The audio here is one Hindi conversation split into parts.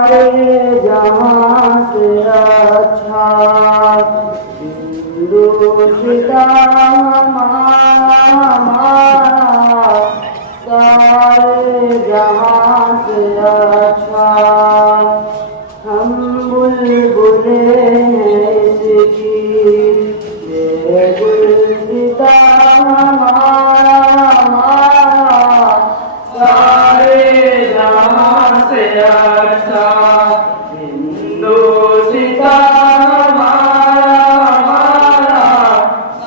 सारे जहां से अच्छा हिंदुस्तां हमारा, सारे जहां से अच्छा हम बुलबुले हैं इसकी, ये गुलसितां हमारा, सारे जहां से अच्छा हिंदुस्तां हमारा,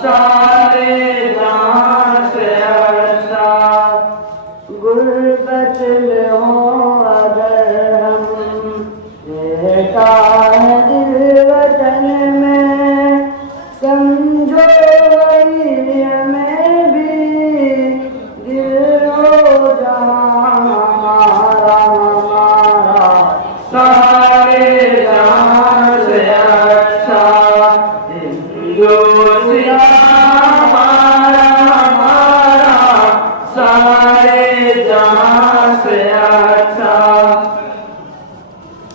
सारे जहां से अच्छा। गुर्बत में हो अगर हम, रहता है दिल वतन में, समझो वही हमें भी दिल हो जहां हमारा, सारे जहां से अच्छा हिंदुस्तां हमारा, सारे जहां से अच्छा।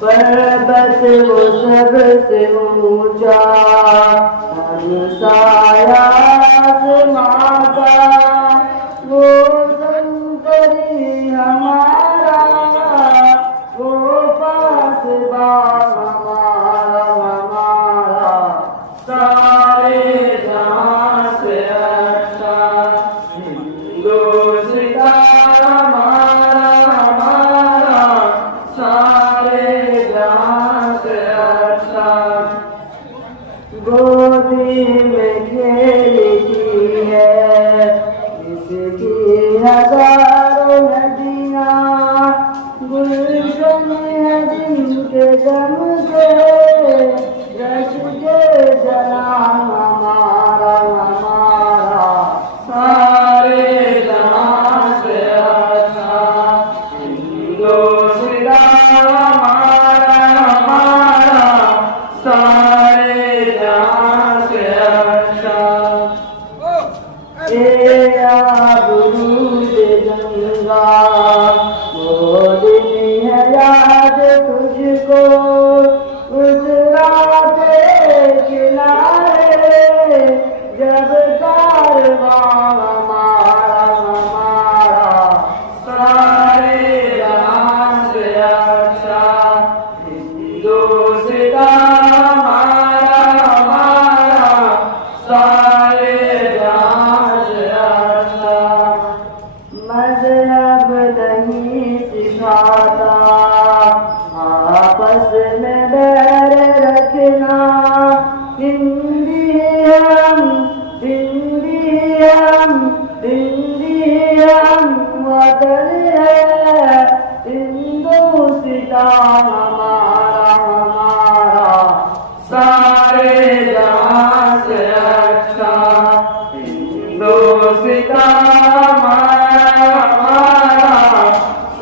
पर्वत वो सबसे ऊंचा, हमसाया आसमां का, वो संतरी हमारा, वो पासबा हमारा, सारे जहां से अच्छा हिंदुस्तां हमारा, सारे जहां से अच्छा। गोदी में खेलती है इसकी हजारों नदियां, गुलशन है जिनके दम से रश के जलान हमारा, सारे जहां से अच्छा हिंदुस्तां हमारा, सारे जहां से अच्छा। ए आबरूद गंगा वो दिन है याद तुझको, उस रात किनारे जब कारवां हमारा, सारे जहां से अच्छा हिंदुस्तां हमारा, सारे जहां से अच्छा। मज़हब नहीं सिखाता आपस में बैर रखना, हिंदी हम वतन है हिंदुस्तां हमारा, सारे जहां से अच्छा हिंदुस्तां हमारा,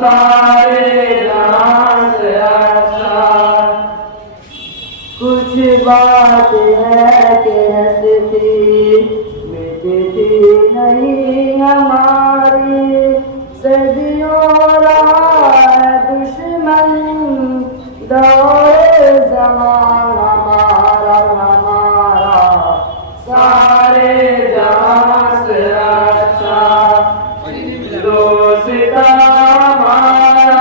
सारे जहां से अच्छा। कुछ बात है कि हंसती मिटती नहीं हमारी, सदियों रहा है दुश्मन दौरे ज़मां हमारा, सारे जहां से अच्छा हिंदुस्तां हमारा,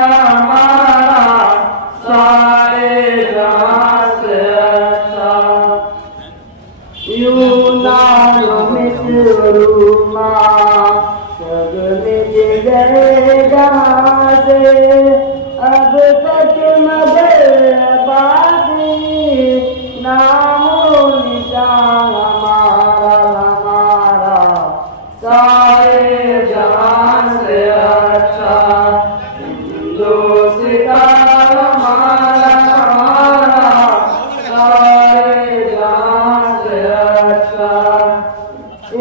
सारे जहां से अच्छा। यूनान मिस्र रोमा सब मिट गए जहां से, अब तक मगर बाकी नामो निशान हमारा, सारे जहां से अच्छा हिंदुस्तां हमारा, सारे जहां से अच्छा।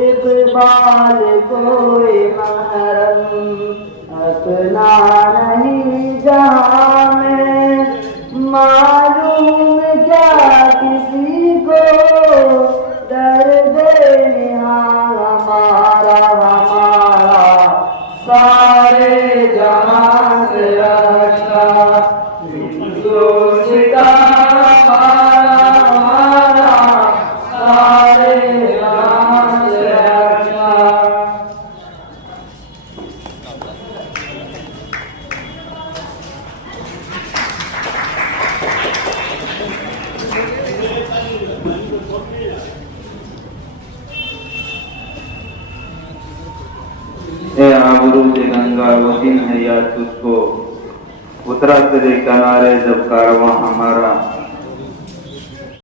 इक़बाल कोई महरम अपना नहीं जहां में, मालूम क्या किसी तो सीता मारा मारा सारे राज रक्षा। ए आबरू से गंगा वसीन है या तुझको, उतरा तेरे किनारे जब कारवां हमारा।